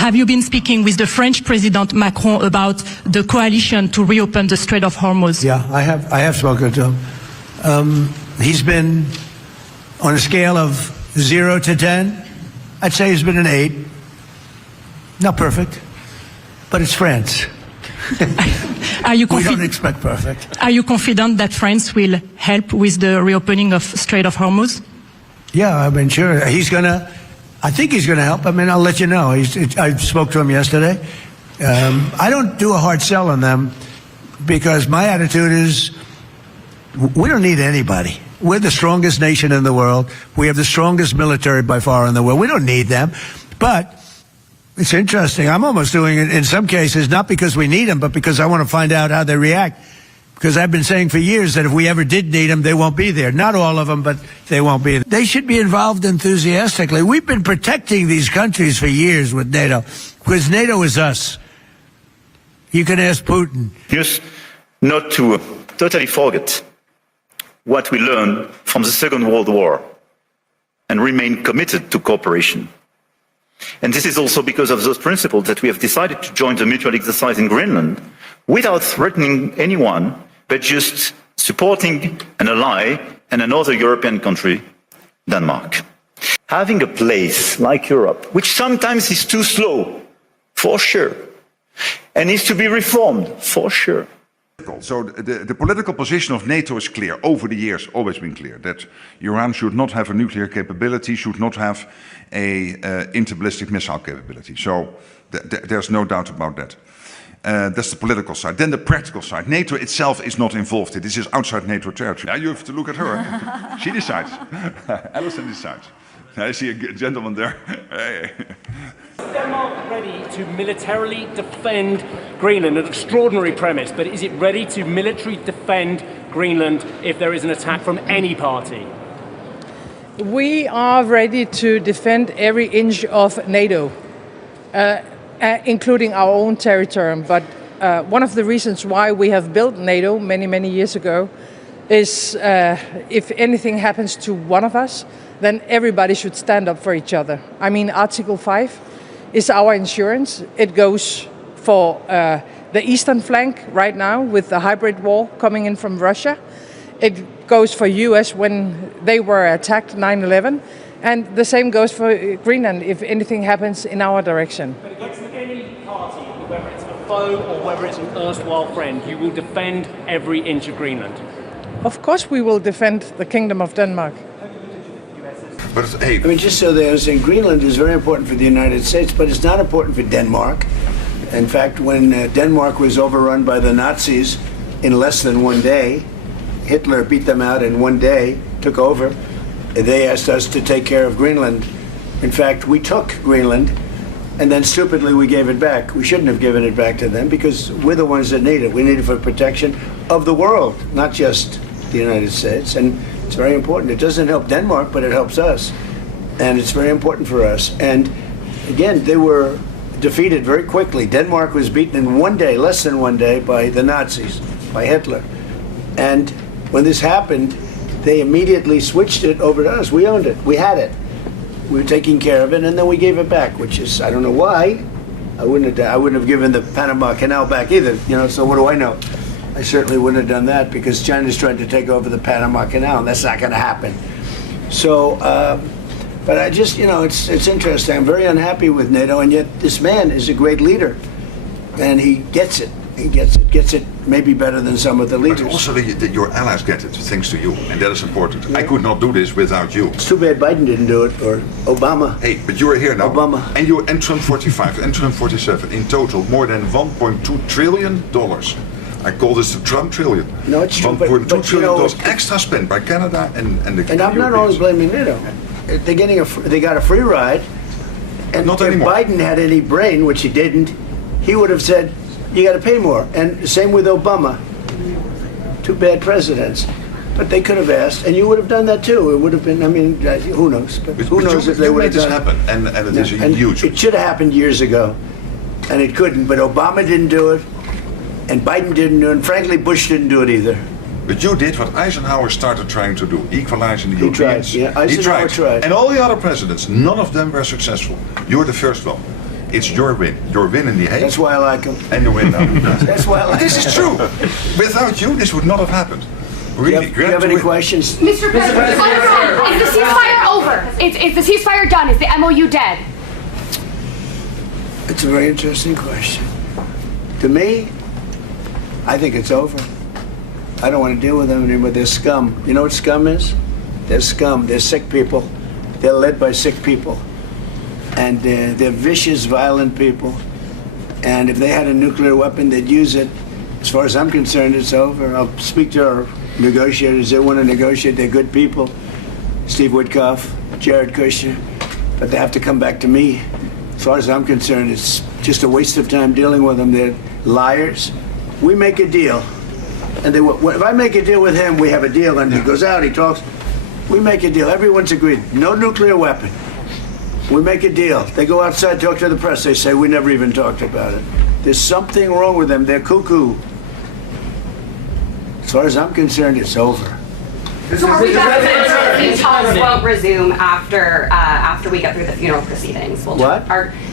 Have you been speaking with the French President Macron about the coalition to reopen the Strait of Hormuz? Yeah, I have spoken to him. He's been on a scale of 0 to 10. I'd say he's been an 8. Not perfect, but it's France. We don't expect perfect. Are you confident that France will help with the reopening of Strait of Hormuz? Yeah, I mean, sure. I think he's going to help. I mean, I'll let you know. I spoke to him yesterday. I don't do a hard sell on them because my attitude is we don't need anybody. We're the strongest nation in the world. We have the strongest military by far in the world. We don't need them. But it's interesting. I'm almost doing it in some cases, not because we need them, but because I want to find out how they react. Because I've been saying for years that if we ever did need them, they won't be there. Not all of them, but they won't be there. They should be involved enthusiastically. We've been protecting these countries for years with NATO, because NATO is us. You can ask Putin. Just not to totally forget what we learned from the Second World War and remain committed to cooperation. And this is also because of those principles that we have decided to join the mutual exercise in Greenland without threatening anyone, but just supporting an ally and another European country, Denmark. Having a place like Europe, which sometimes is too slow, for sure, and needs to be reformed, for sure. So the political position of NATO is clear, over the years always been clear, that Iran should not have a nuclear capability, should not have a interballistic missile capability. So there's no doubt about that. That's the political side. Then the practical side. NATO itself is not involved. This is outside NATO territory. Now you have to look at her. She decides. Alison decides. I see a gentleman there. Hey. Is Denmark ready to militarily defend Greenland? An extraordinary premise, but is it ready to militarily defend Greenland if there is an attack from any party? We are ready to defend every inch of NATO, including our own territory. But one of the reasons why we have built NATO many, many years ago is if anything happens to one of us, then everybody should stand up for each other. I mean, Article 5 is our insurance. It goes for the eastern flank right now with the hybrid war coming in from Russia. It goes for US when they were attacked 9/11. And the same goes for Greenland if anything happens in our direction. But against any party, whether it's a foe or whether it's an erstwhile friend, you will defend every inch of Greenland. Of course we will defend the Kingdom of Denmark. But hey, I mean, just so they understand, Greenland is very important for the United States, but it's not important for Denmark. In fact, when Denmark was overrun by the Nazis in less than one day, Hitler beat them out in one day, took over. They asked us to take care of Greenland. In fact, we took Greenland, and then stupidly we gave it back. We shouldn't have given it back to them because we're the ones that need it. We need it for protection of the world, not just the United States. And it's very important. It doesn't help Denmark, but it helps us. And it's very important for us. And again, they were defeated very quickly. Denmark was beaten in one day, less than one day, by the Nazis, by Hitler. And when this happened, they immediately switched it over to us. We owned it. We had it. We were taking care of it, and then we gave it back, which is, I don't know why. I wouldn't have given the Panama Canal back either, you know, so what do I know? I certainly wouldn't have done that because China's trying to take over the Panama Canal, and that's not going to happen. So, but I just, you know, it's interesting. I'm very unhappy with NATO, and yet this man is a great leader, and he gets it. He gets it maybe better than some of the leaders. But also your allies get it, thanks to you, and that is important. Yeah. I could not do this without you. It's too bad Biden didn't do it, or Obama. Hey, but you are here now. Obama. And you and Trump 45, and Trump 47. In total, more than $1.2 trillion. I call this the Trump trillion. No, it's true. $1.2 trillion extra spent by Canada and the And I'm not only blaming NATO. They got a free ride. And not if anymore. Biden had any brain, which he didn't, he would have said, you got to pay more. And same with Obama. Two bad presidents. But they could have asked, and you would have done that too. It would have been, I mean, who knows? But who knows if they would have done it. And it is a huge... It should have happened years ago, and it couldn't. But Obama didn't do it, and Biden didn't do it, and frankly, Bush didn't do it either. But you did what Eisenhower started trying to do, equalizing the Europeans. He tried, yeah. Eisenhower tried. And all the other presidents, none of them were successful. You're the first one. It's your win. Your win in The Hague. That's why I like him. And your win now. That's why I like him. This is true. Without you, this would not have happened. Really, Do you have any questions? Mr. President, is the ceasefire over? Is the ceasefire done? Is the MOU dead? It's a very interesting question. To me, I think it's over. I don't want to deal with them anymore. They're scum. You know what scum is? They're scum. They're sick people. They're led by sick people. And they're vicious, violent people. And if they had a nuclear weapon, they'd use it. As far as I'm concerned, it's over. I'll speak to our negotiators. They want to negotiate. They're good people. Steve Witkoff, Jared Kushner. But they have to come back to me. As far as I'm concerned, it's just a waste of time dealing with them. They're liars. We make a deal. And if I make a deal with him, we have a deal. And he goes out, he talks. We make a deal. Everyone's agreed. No nuclear weapon. We make a deal. They go outside, talk to the press. They say, we never even talked about it. There's something wrong with them. They're cuckoo. As far as I'm concerned, it's over. So are we the talks won't resume after we get through the funeral proceedings? What?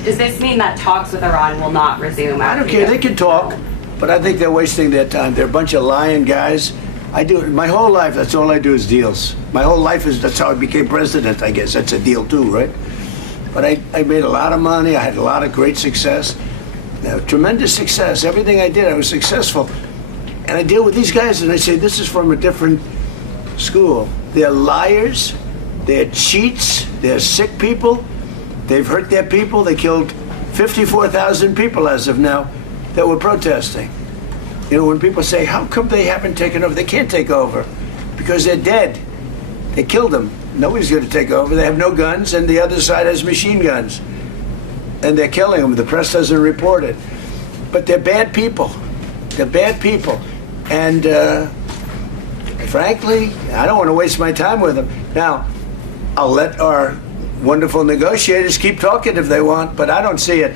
Does this mean that talks with Iran will not resume? I don't care. They can talk, but I think they're wasting their time. They're a bunch of lying guys. I do it my whole life. That's all I do is deals. My whole life that's how I became president. I guess that's a deal too, right? But I made a lot of money. I had a lot of great success, tremendous success. Everything I did, I was successful. And I deal with these guys, and I say, this is from a different school. They're liars. They're cheats. They're sick people. They've hurt their people. They killed 54,000 people as of now that were protesting. You know, when people say, how come they haven't taken over? They can't take over because they're dead. They killed them. Nobody's going to take over. They have no guns, and the other side has machine guns. And they're killing them. The press doesn't report it. But they're bad people. They're bad people. And frankly, I don't want to waste my time with them. Now, I'll let our wonderful negotiators keep talking if they want, but I don't see it.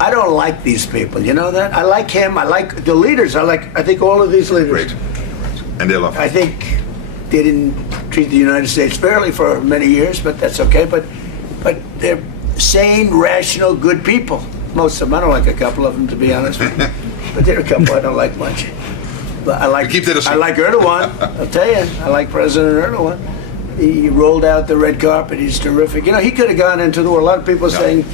I don't like these people. You know that? I like him. I like the leaders. I think all of these leaders. Great. And they love it. I think they didn't treat the United States fairly for many years, but that's okay. But they're sane, rational, good people. Most of them. I don't like a couple of them, to be honest with you. But there are a couple I don't like much. But I like Erdogan. I'll tell you, I like President Erdogan. He rolled out the red carpet. He's terrific. You know, he could have gone into the war. A lot of people saying,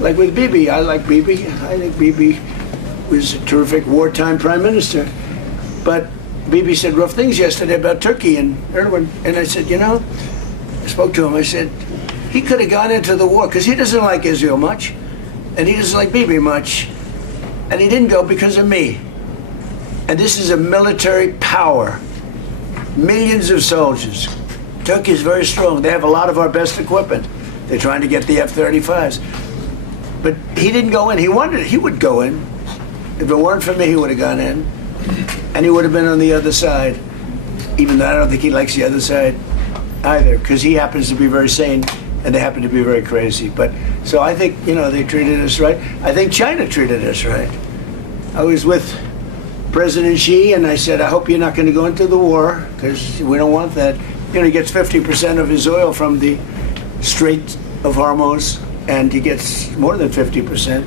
like with Bibi, I like Bibi. I think Bibi was a terrific wartime prime minister. But Bibi said rough things yesterday about Turkey and Erdogan. And I said, you know, I spoke to him. I said, he could have gone into the war because he doesn't like Israel much. And he doesn't like Bibi much. And he didn't go because of me. And this is a military power. Millions of soldiers. Turkey is very strong. They have a lot of our best equipment. They're trying to get the F-35s. But he didn't go in. He wanted, he would go in. If it weren't for me, he would have gone in. And he would have been on the other side. Even though I don't think he likes the other side either, because he happens to be very sane and they happen to be very crazy. But so I think, you know, they treated us right. I think China treated us right. I was with President Xi and I said, I hope you're not going to go into the war because we don't want that. You know, he gets 50% of his oil from the Strait of Hormuz, and he gets more than 50%.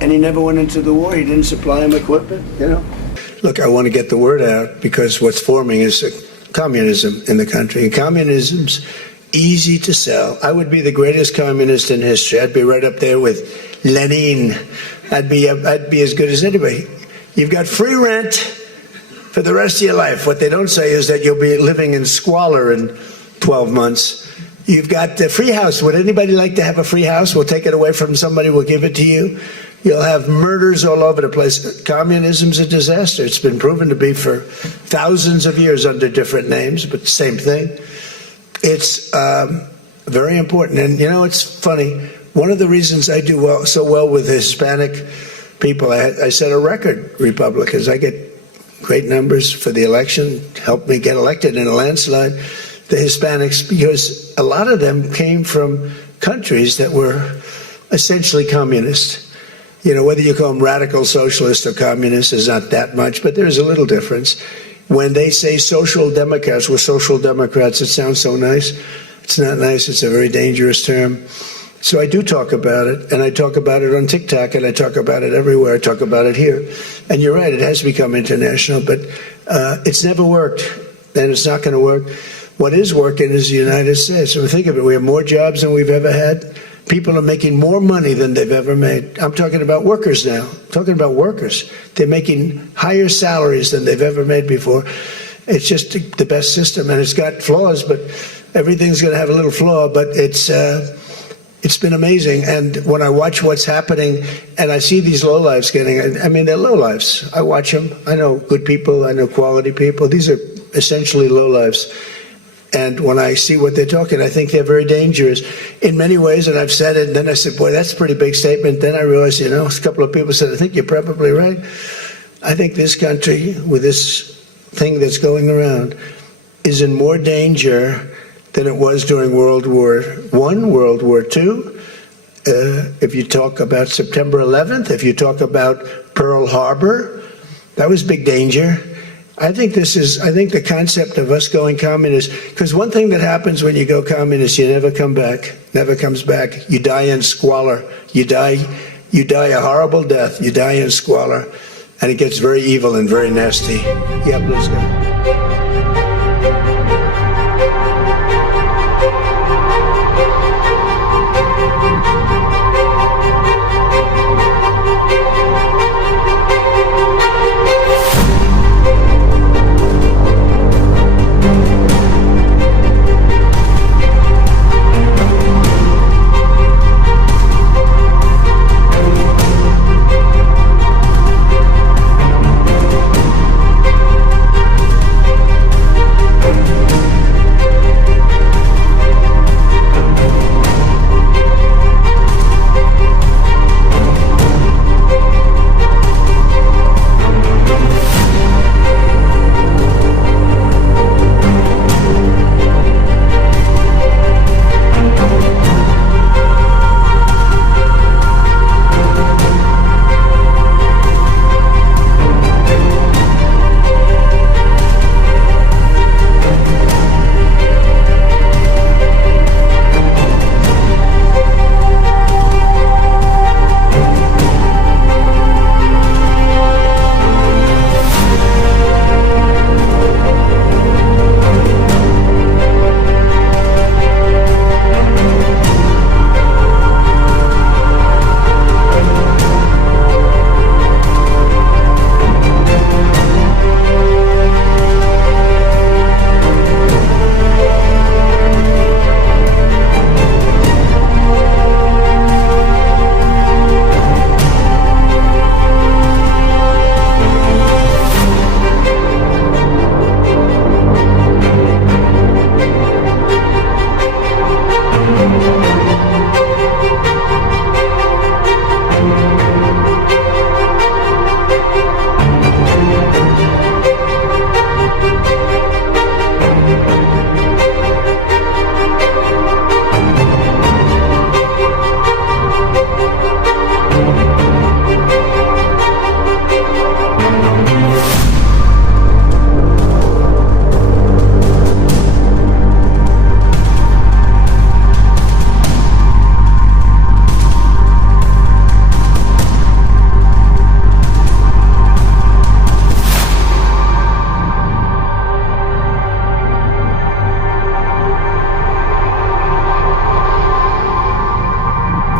And he never went into the war. He didn't supply him equipment, you know. Look, I want to get the word out because what's forming is communism in the country. And communism's easy to sell. I would be the greatest communist in history. I'd be right up there with Lenin. I'd be as good as anybody. You've got free rent for the rest of your life. What they don't say is that you'll be living in squalor in 12 months. You've got the free house. Would anybody like to have a free house? We'll take it away from somebody. We'll give it to you. You'll have murders all over the place. Communism's a disaster. It's been proven to be for thousands of years under different names, but the same thing. It's very important. And, you know, it's funny. One of the reasons I do so well with Hispanic people, I set a record, Republicans. I get great numbers for the election, helped me get elected in a landslide. The Hispanics, because a lot of them came from countries that were essentially communist. You know, whether you call them radical socialist or communist is not that much, but there's a little difference. When they say social democrats, we're social democrats, it sounds so nice. It's not nice. It's a very dangerous term. So I do talk about it, and I talk about it on TikTok, and I talk about it everywhere. I talk about it here. And you're right, it has become international, but it's never worked, and it's not going to work. What is working is the United States. So think of it, we have more jobs than we've ever had. People are making more money than they've ever made. I'm talking about workers now. I'm talking about workers. They're making higher salaries than they've ever made before. It's just the best system, and it's got flaws, but everything's going to have a little flaw, but it's been amazing. And when I watch what's happening and I see these lowlifes getting, I mean, they're lowlifes. I watch them. I know good people. I know quality people. These are essentially lowlifes. And when I see what they're talking, I think they're very dangerous in many ways. And I've said it. And then I said, boy, that's a pretty big statement. Then I realized, you know, a couple of people said, I think you're probably right. I think this country, with this thing that's going around, is in more danger than it was during World War I, World War II. If you talk about September 11th, if you talk about Pearl Harbor, that was big danger. I think the concept of us going communist, because one thing that happens when you go communist, you never come back, never comes back. You die in squalor. You die a horrible death. You die in squalor, and it gets very evil and very nasty. Yeah, please go.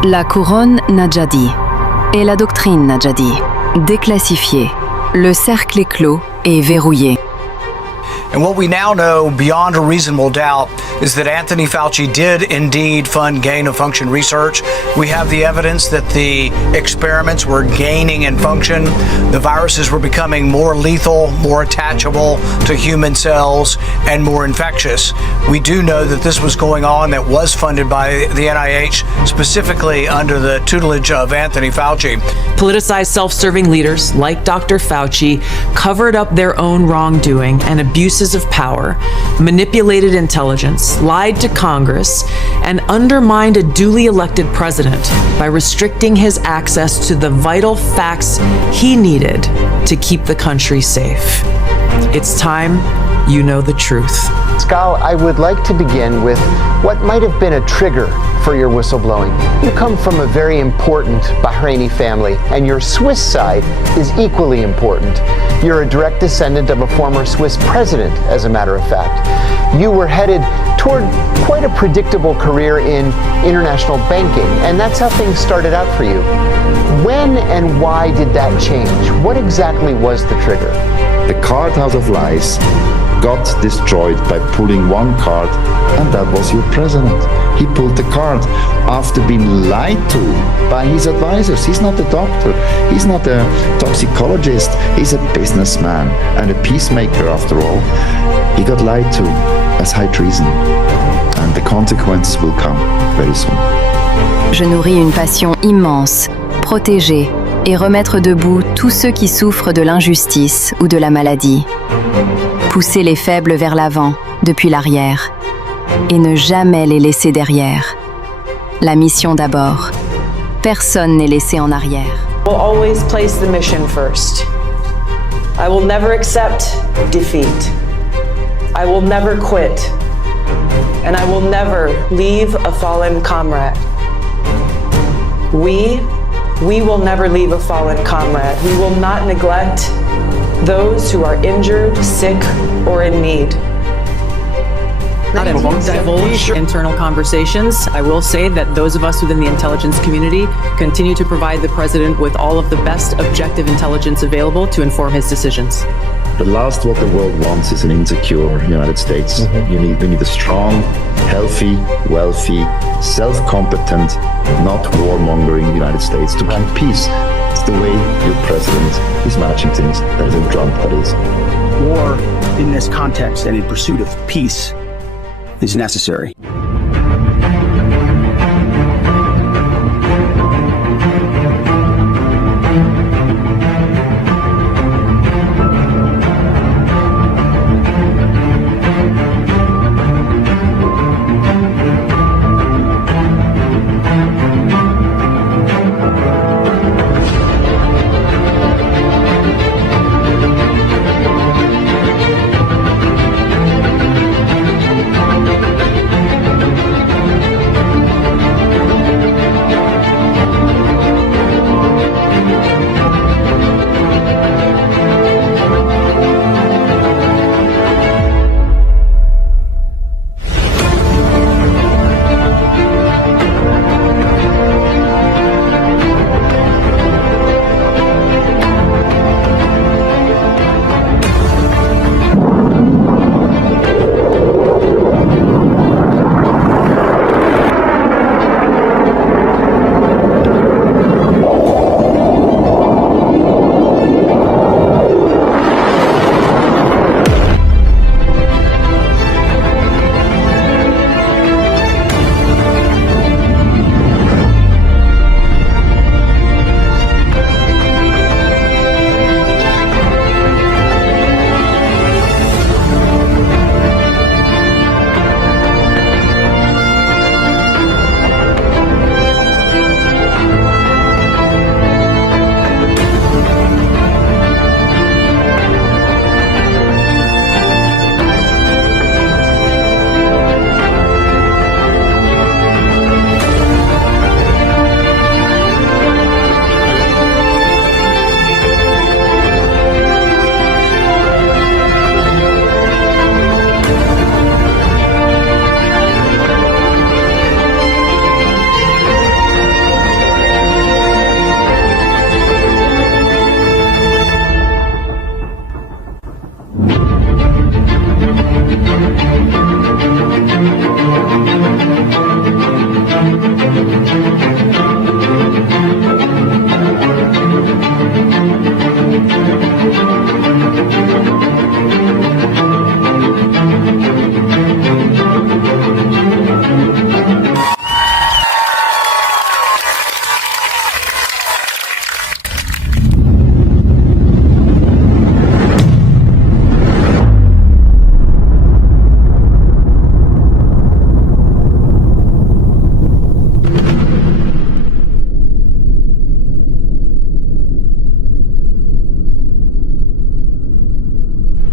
La couronne n'a déjà dit, et la doctrine n'a déjà dit. Déclassifié. Le cercle est clos et verrouillé. And what we now know beyond a reasonable doubt is that Anthony Fauci did indeed fund gain-of-function research. We have the evidence that the experiments were gaining in function. The viruses were becoming more lethal, more attachable to human cells, and more infectious. We do know that this was going on, that was funded by the NIH, specifically under the tutelage of Anthony Fauci. Politicized self-serving leaders like Dr. Fauci covered up their own wrongdoing and abuses of power, manipulated intelligence, lied to Congress, and undermined a duly elected president by restricting his access to the vital facts he needed to keep the country safe. It's time you know the truth. Skal, I would like to begin with what might have been a trigger for your whistleblowing. You come from a very important Bahraini family, and your Swiss side is equally important. You're a direct descendant of a former Swiss president, as a matter of fact. You were headed toward quite a predictable career in international banking, and that's how things started out for you. When and why did that change? What exactly was the trigger? The card House of Lies got destroyed by pulling one card, and that was your president. He pulled the card after being lied to by his advisors. He's not a doctor, he's not a toxicologist, he's a businessman and a peacemaker after all. He got lied to as high treason, and the consequences will come very soon. Je nourris une passion immense, protéger et remettre debout tous ceux qui souffrent de l'injustice ou de la maladie. Pousser les faibles vers l'avant, depuis l'arrière, et ne jamais les laisser derrière. La mission d'abord. Personne n'est laissé en arrière. I will always place the mission first. I will never accept defeat. I will never quit. And I will never leave a fallen comrade. We will never leave a fallen comrade. We will not neglect those who are injured, sick, or in need. Not divulge internal conversations. I will say that those of us within the intelligence community continue to provide the president with all of the best objective intelligence available to inform his decisions. The last what the world wants is an insecure United States. We need a strong, healthy, wealthy, self-competent, not warmongering United States to keep peace. It's the way your president is managing things. President Trump, that is. War in this context and in pursuit of peace is necessary.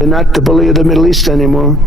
They're not the bully of the Middle East anymore.